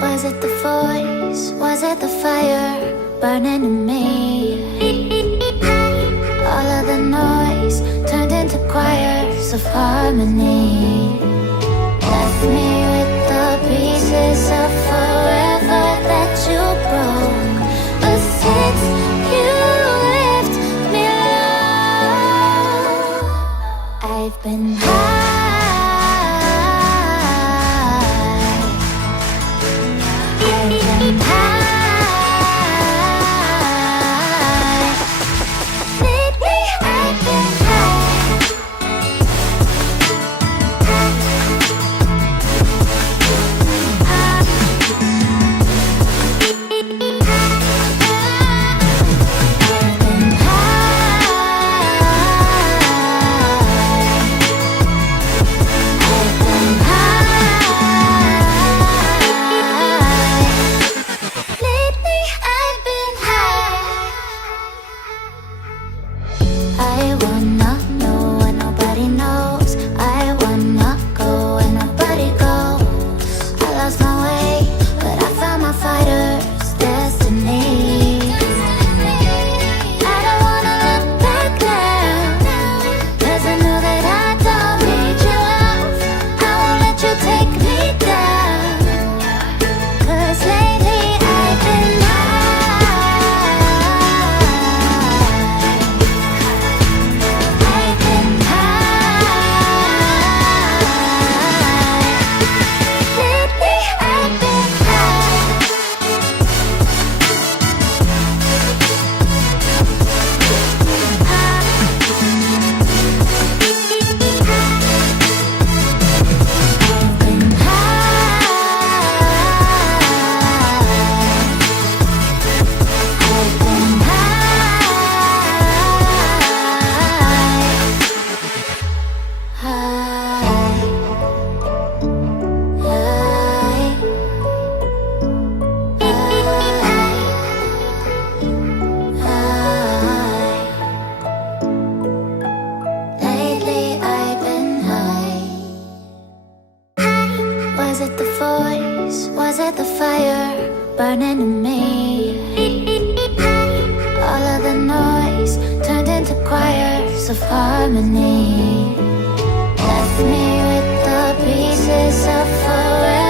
Was it the voice? Was it the fire burning in me? All of the noise turned into choirs of harmony. Left me with the pieces of forever that you broke. But since you left me alone, I've been high. Was it the voice? Was it the fire burning in me? All of the noise turned into choirs of harmony. Left me with the pieces of forever